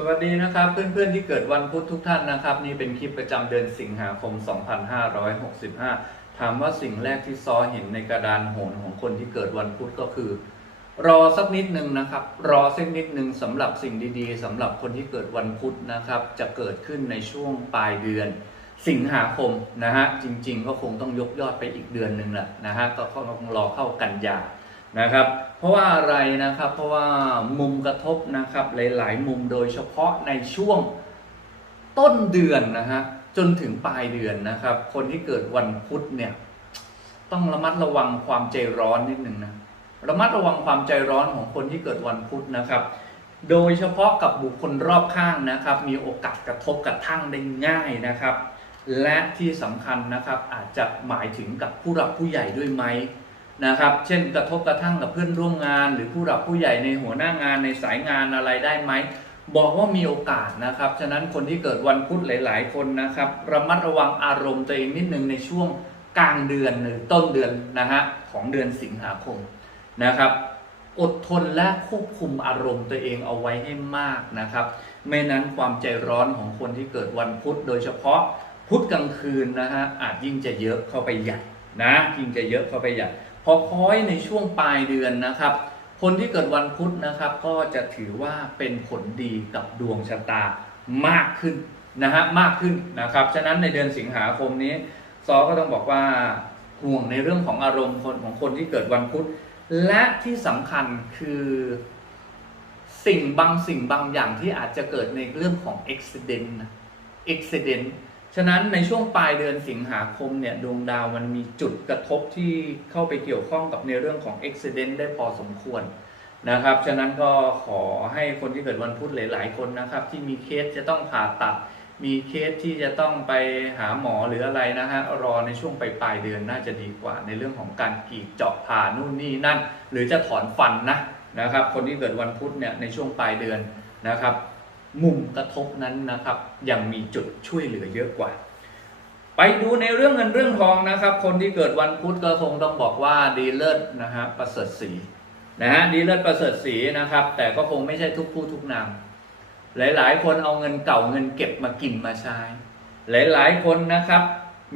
สวัสดีนะครับเพื่อนๆที่เกิดวันพุธทุกท่านนะครับ นี่เป็นคลิปประจำเดือนสิงหาคม 2565 ถามว่าสิ่งแรกที่ซอเห็นในกระดานโหนของคนที่เกิดวันพุธก็คือ รอสักนิดหนึ่งนะครับ รอสักนิดหนึ่งสำหรับสิ่งดีๆสำหรับคนที่เกิดวันพุธนะครับ จะเกิดขึ้นในช่วงปลายเดือน สิงหาคมนะฮะจริง ๆ ก็คงต้องยกยอดไปอีกเดือนหนึ่งแหละนะฮะก็ต้องรอเข้ากันยา นะครับ เพราะว่าอะไรนะครับ เพราะว่ามุมกระทบนะครับหลาย ๆ มุมโดยเฉพาะในช่วงต้นเดือนนะฮะจนถึงปลายเดือนนะครับ คนที่เกิดวันพุธเนี่ยต้องระมัดระวังความใจร้อนนิดหนึ่งนะระมัดระวังความใจร้อนของคนที่เกิดวันพุธนะครับ โดยเฉพาะกับบุคคลรอบข้างนะครับ มีโอกาสกระทบกระทั่งได้ง่ายนะครับ และที่สำคัญนะครับอาจจะหมายถึงกับผู้หลักผู้ใหญ่ด้วยไหม นะครับ เช่นกระทบกระทั่งกับเพื่อนร่วมงาน หรือผู้หลักผู้ใหญ่ในหัวหน้างานในสายงานอะไรได้ไหมบอกว่ามีโอกาสนะครับ ฉะนั้นคนที่เกิดวันพุธหลาย ๆ คนนะครับ ระมัดระวังอารมณ์ตัวเองนิดนึงในช่วงกลางเดือนหรือต้นเดือนนะฮะของเดือนสิงหาคมนะครับ อดทนและควบคุมอารมณ์ตัวเองเอาไว้ให้มากนะครับ ไม่นั้นความใจร้อนของคนที่เกิดวันพุธโดยเฉพาะพุธกลางคืนนะฮะอาจยิ่งจะเยอะเข้าไปใหญ่นะยิ่งจะเยอะเข้าไปใหญ่ อคอยในช่วงปลายเดือนนะครับ คนที่เกิดวันพุธนะครับ ก็จะถือว่าเป็นผลดีกับดวงชะตามากขึ้นนะฮะมากขึ้นนะครับ ฉะนั้นในเดือนสิงหาคมนี้ซอก็ต้องบอกว่าห่วงในเรื่องของอารมณ์คนของคนที่เกิดวันพุธ และที่สำคัญคือสิ่งบางสิ่งบางอย่างที่อาจจะเกิดในเรื่องของ accident นะ accident ฉะนั้นในช่วงปลายเดือนสิงหาคมเนี่ยดวงดาวมันมีจุดกระทบที่เข้าไปเกี่ยวข้องกับในเรื่องของ accident ได้พอสมควรนะครับ ฉะนั้นก็ขอให้คนที่เกิดวันพุธหลาย ๆ คนนะครับ ที่มีเคสจะต้องผ่าตัด มีเคสที่จะต้องไปหาหมอหรืออะไรนะฮะรอในช่วงปลายปลายเดือนน่าจะดีกว่า ในเรื่องของการกรีดเจาะผ่านู่นนี่นั่น หรือจะถอนฟันนะนะครับ คนที่เกิดวันพุธเนี่ยในช่วงปลายเดือนนะครับ มุมกระทบนั้นนะครับ ยังมีจุดช่วยเหลือเยอะกว่า ไปดูในเรื่องเงินเรื่องทองนะครับ คนที่เกิดวันพุธก็คงต้องบอกว่าดีเลิศนะฮะประเสริฐสีนะฮะดีเลิศประเสริฐสีนะครับ แต่ก็คงไม่ใช่ทุกผู้ทุกนาม หลาย ๆ คนเอาเงินเก่าเงินเก็บมากินมาใช้ หลาย ๆ คนนะครับ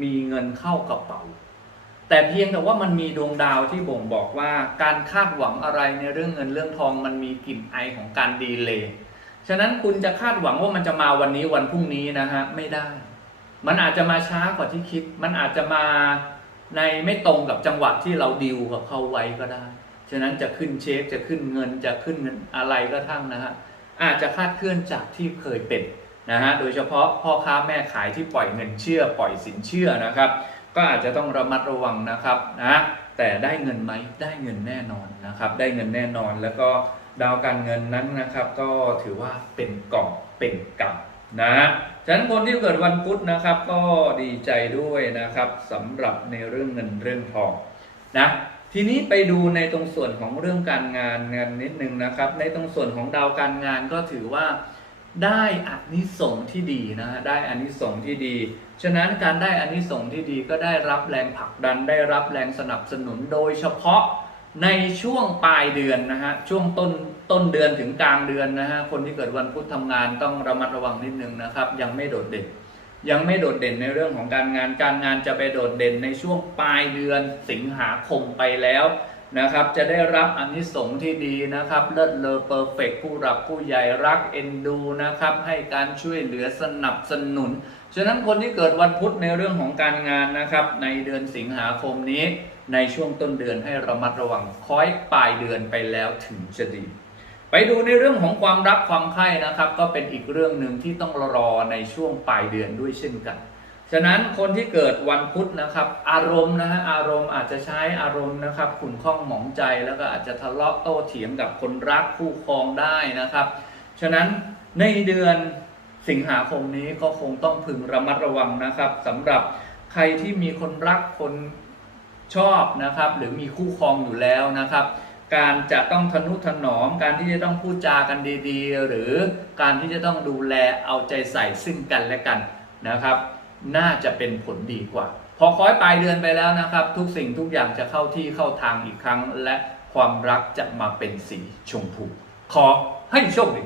มีเงินเข้ากระเป๋า แต่เพียงแต่ว่ามันมีดวงดาวที่บ่งบอกว่า การคาดหวังอะไรในเรื่องเงินเรื่องทองมันมีกลิ่นไอของการดีเลย์ ฉะนั้นคุณจะคาดหวังว่ามันจะมาวันนี้วันพรุ่งนี้นะฮะไม่ได้ มันอาจจะมาช้ากว่าที่คิด มันอาจจะมาในไม่ตรงกับจังหวะที่เราดิวกับเขาไว้ก็ได้ ฉะนั้นจะขึ้นเช็คจะขึ้นเงินจะขึ้นเงินอะไรก็ทั้งนะฮะอาจจะคาดเคลื่อนจากที่เคยเป็นนะฮะโดยเฉพาะพ่อค้าแม่ขายที่ปล่อยเงินเชื่อปล่อยสินเชื่อนะครับ ก็อาจจะต้องระมัดระวังนะครับนะแต่ได้เงินไหมได้เงินแน่นอนนะครับ ได้เงินแน่นอนแล้วก็ ดาวการเงินนั้นนะครับ ก็ถือว่าเป็นกอบเป็นกำนะฮะฉะนั้นคนที่เกิดวันพุธนะครับ ก็ดีใจด้วยนะครับสำหรับในเรื่องเงินเรื่องทองนะทีนี้ไปดูในตรงส่วนของเรื่องการงานงานนิดนึงนะครับ ในตรงส่วนของดาวการงานก็ถือว่าได้อานิสงส์ที่ดีนะฮะได้อานิสงส์ที่ดี ฉะนั้นการได้อานิสงส์ที่ดีก็ได้รับแรงผลักดันได้รับแรงสนับสนุนโดยเฉพาะ ในช่วงปลายเดือนนะฮะช่วงต้นต้นเดือนถึงกลางเดือนนะฮะคนที่เกิดวันพุธทำงานต้องระมัดระวังนิดนึงนะครับ ยังไม่โดดเด่น ยังไม่โดดเด่นในเรื่องของการงานการงานจะไปโดดเด่นในช่วงปลายเดือนสิงหาคมไปแล้วนะครับ จะได้รับอนนิสงส์ที่ดีนะครับ เลิศเลอเพอร์เฟกผู้รับผู้ใหญ่รักเอ็นดูนะครับ ให้การช่วยเหลือสนับสนุน ฉะนั้นคนที่เกิดวันพุธในเรื่องของการงานนะครับ ในเดือนสิงหาคมนี้ ในช่วงต้นเดือนให้ระมัดระวังคอยปลายเดือนไปแล้วถึงจะดี ไปดูในเรื่องของความรักความใคร่นะครับ ก็เป็นอีกเรื่องหนึ่งที่ต้องรอในช่วงปลายเดือนด้วยเช่นกัน ฉะนั้นคนที่เกิดวันพุธนะครับ อารมณ์นะฮะอารมณ์อาจจะใช้อารมณ์นะครับขุ่นข้องหมองใจแล้วก็อาจจะทะเลาะโต้เถียงกับคนรักคู่ครองได้นะครับ ฉะนั้นในเดือน สิงหาคมนี้ก็คงต้องพึงระมัดระวังนะครับสำหรับใครที่มีคนรักคนชอบนะครับ หรือมีคู่ครองอยู่แล้วนะครับ การจะต้องทนุถนอม การที่จะต้องพูดจากันดีๆ หรือการที่จะต้องดูแลเอาใจใส่ซึ่งกันและกันนะครับ น่าจะเป็นผลดีกว่า พอค้อยปลายเดือนไปแล้วนะครับ ทุกสิ่งทุกอย่างจะเข้าที่เข้าทางอีกครั้ง และความรักจะมาเป็นสีชมพูขอให้โชคดี